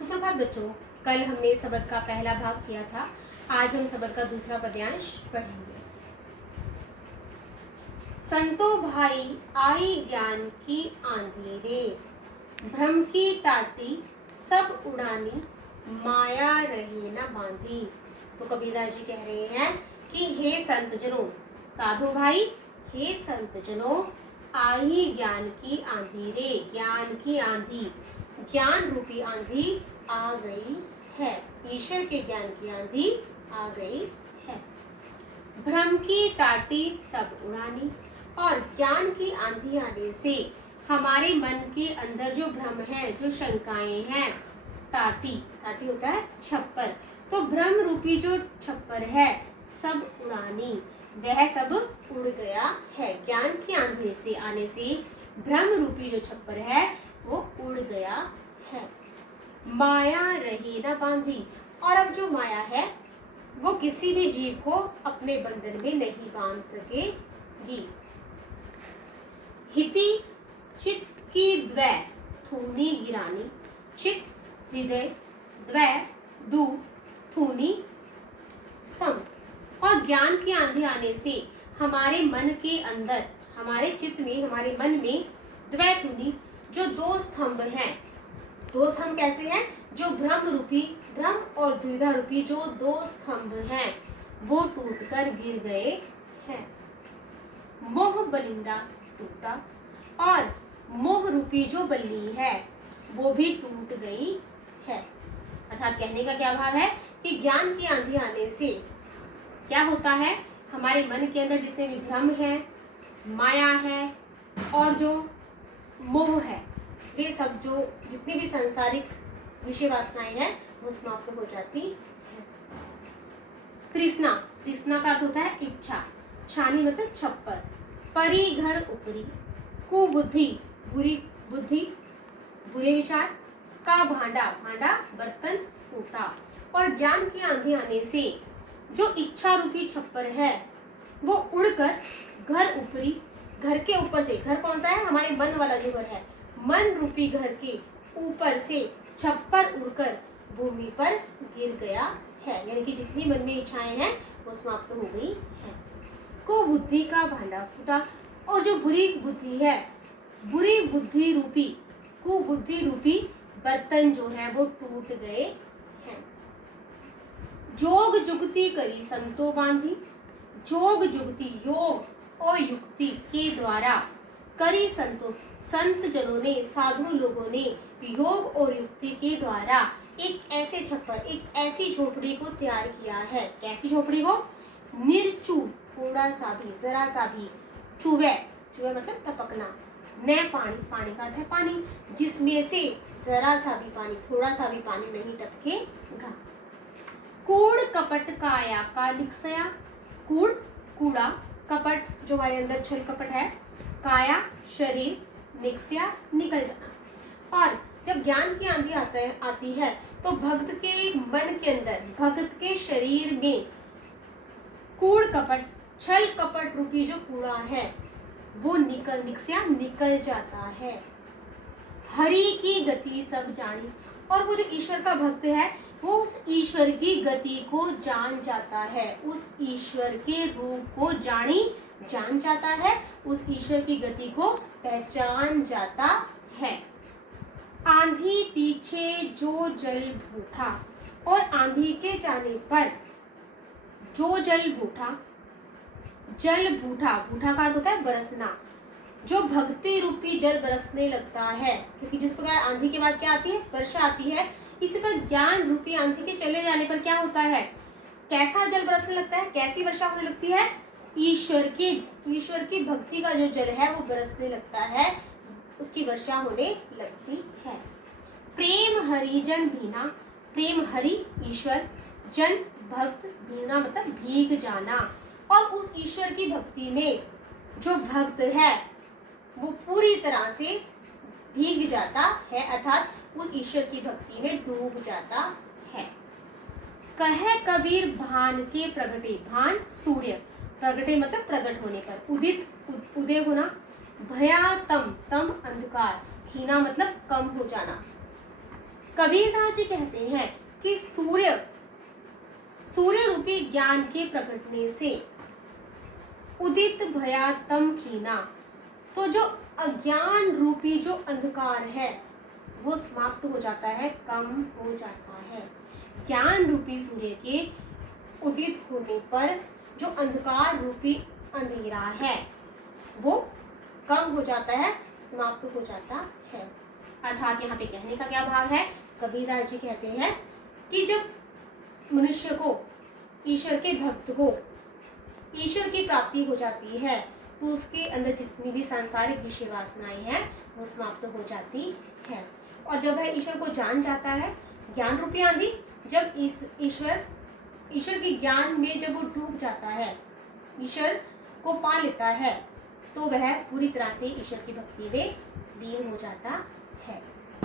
सुप्रभात बच्चों। कल हमने सबक का पहला भाग किया था। आज हम सबक का दूसरा पद्यांश पढ़ेंगे। संतो भाई आई ज्ञान की आंधी रे, भ्रम की टाटी सब उड़ानी, माया रहे न बांधी। तो कबीरदास जी कह रहे हैं कि हे संतजनों, साधु भाई, हे संतजनों, आई ज्ञान की आंधी रे, ज्ञान की आंधी, ज्ञान रूपी आंधी आ गई है। ईश्वर के ज्ञान की आंधी आ गई है। भ्रम की टाटी सब उड़ानी, और ज्ञान की आंधी आने से हमारे मन के अंदर जो भ्रम है, जो शंकाएं हैं, टाटी टाटी होता है छप्पर, तो भ्रम रूपी जो छप्पर है सब उड़ानी, वह सब उड़ गया है। ज्ञान की आंधी से आने से भ्रम रूपी जो छप्पर है वो उड़ गया है। माया रही न बांधी, और अब जो माया है वो किसी भी जीव को अपने बंधन में नहीं बांध सकेगी। हिति चित्त की द्वै थूनी गिरानी, चित्त हृदय, द्वै दू, थूनी स्तंभ। और ज्ञान की आंधी आने से हमारे मन के अंदर, हमारे चित्त में, हमारे मन में द्वै थूनी, जो दो स्तंभ हैं। दो स्तंभ कैसे हैं? जो भ्रम रूपी, भ्रम और द्विधा रूपी जो दो स्तंभ हैं वो टूटकर गिर गए हैं। मोह बलिंदा टूटा, और मोह रूपी जो बल्ली है वो भी टूट गई है। अर्थात कहने का क्या भाव है कि ज्ञान की आंधी आने से क्या होता है, हमारे मन के अंदर जितने भी भ्रम है, माया है और जो मोह है, वे सब जो जितनी भी सांसारिक विषय वासनाएं हैं वो समाप्त हो जाती है। तृष्णा, तृष्णा का अर्थ होता है इच्छा, छानी मतलब छप्पर, परी घर ऊपरी, कुबुद्धि बुरी बुद्धि, बुरे विचार, का भांडा, भांडा बर्तन फूटा। और ज्ञान की आंधी आने से जो इच्छा रूपी छप्पर है वो उड़कर घर ऊपरी, घर के ऊपर से, घर कौन सा है? हमारे मन वाला जो घर है, मन रूपी घर के ऊपर से छप्पर उड़कर भूमि पर गिर गया है। यानी कि जितनी मन में इच्छाएं हैं वो समाप्त हो गई है। को बुद्धि का भांडा फूटा, और जो बुरी बुद्धि है, बुरी बुद्धि रूपी, कुबुद्धि रूपी बर्तन जो है वो टूट गए हैं। जोग जुगती करी संतो बांधी, जोग जुगती, योग और युक्ति के द्वारा करी संतो, संत जनों ने, साधु लोगों ने योग और युक्ति के द्वारा एक ऐसे छप्पर, एक ऐसी झोपड़ी को तैयार किया है। कैसी झोपड़ी को? निर्चू, थोड़ा सा भी, जरा सा भी, चुवे, चुवे मतलब टपकना, न पानी, पानी का अर्थ है पानी, जिसमें से जरा सा भी पानी, थोड़ा सा भी पानी नहीं टपकेगा। कूड़ कपट काया का निकसया, कूड़ कूड़ा, कपट जो हमारे अंदर छल कपट है, काया शरीर, निकसया निकल जाना। और जब ज्ञान की आंधी आती है तो भक्त के मन के अंदर, भक्त के शरीर में कूड़ कपट, छल कपट रूपी जो कूड़ा है वो निकसया निकल जाता है। हरि की गति सब जानी, और वो जो ईश्वर का भक्त है वो उस ईश्वर की गति को जान जाता है, उस ईश्वर के रूप को जान जाता है, उस ईश्वर की गति को पहचान जाता है। आंधी पीछे जो जल भूठा, और आंधी के जाने पर जो जल भूठा, जल भूठा, भूठा का अर्थ होता है बरसना, जो भक्ति रूपी जल बरसने लगता है। क्योंकि जिस प्रकार आंधी के बाद क्या आती है? वर्षा आती है। इसी पर ज्ञान रूपी आंधी के चले जाने पर क्या होता है? कैसा जल बरसने लगता है? कैसी वर्षा होने लगती है? ईश्वर की भक्ति का जो जल है वो बरसने लगता है, उसकी वर्षा होने लगती है। प्रेम हरि जन भीना, प्रेम हरि ईश्वर, जन भक्त, भीना मतलब भीग जाना। और उस ईश्वर की भक्ति में जो भक्त है वो पूरी तरह से भीग जाता है, अर्थात उस ईश्वर की भक्ति में डूब जाता है। कहे कबीर भान के प्रगटे, भान सूर्य, प्रगटे मतलब प्रकट होने पर, उदित उदय होना, भया तम, तम अंधकार, खीना मतलब कम हो जाना। कबीरदास जी कहते हैं कि सूर्य रूपी ज्ञान के प्रकटने से उदित भया तम खीना, तो जो अज्ञान रूपी जो अंधकार है वो समाप्त हो जाता है, कम हो जाता है। ज्ञान रूपी सूर्य के उदित होने पर जो अंधकार रूपी अंधेरा है वो कम हो जाता है, समाप्त हो जाता है। अर्थात यहाँ पे कहने का क्या भाव है, कबीरदास जी कहते हैं कि जब मनुष्य को, ईश्वर के भक्त को ईश्वर की प्राप्ति हो जाती है तो उसके अंदर जितनी भी सांसारिक विषय वासनाएं हैं वो समाप्त हो जाती है। और जब वह ईश्वर को जान जाता है, ज्ञान रूपी आंधी जब ईश्वर के ज्ञान में जब वो डूब जाता है, ईश्वर को पा लेता है, तो वह पूरी तरह से ईश्वर की भक्ति में लीन हो जाता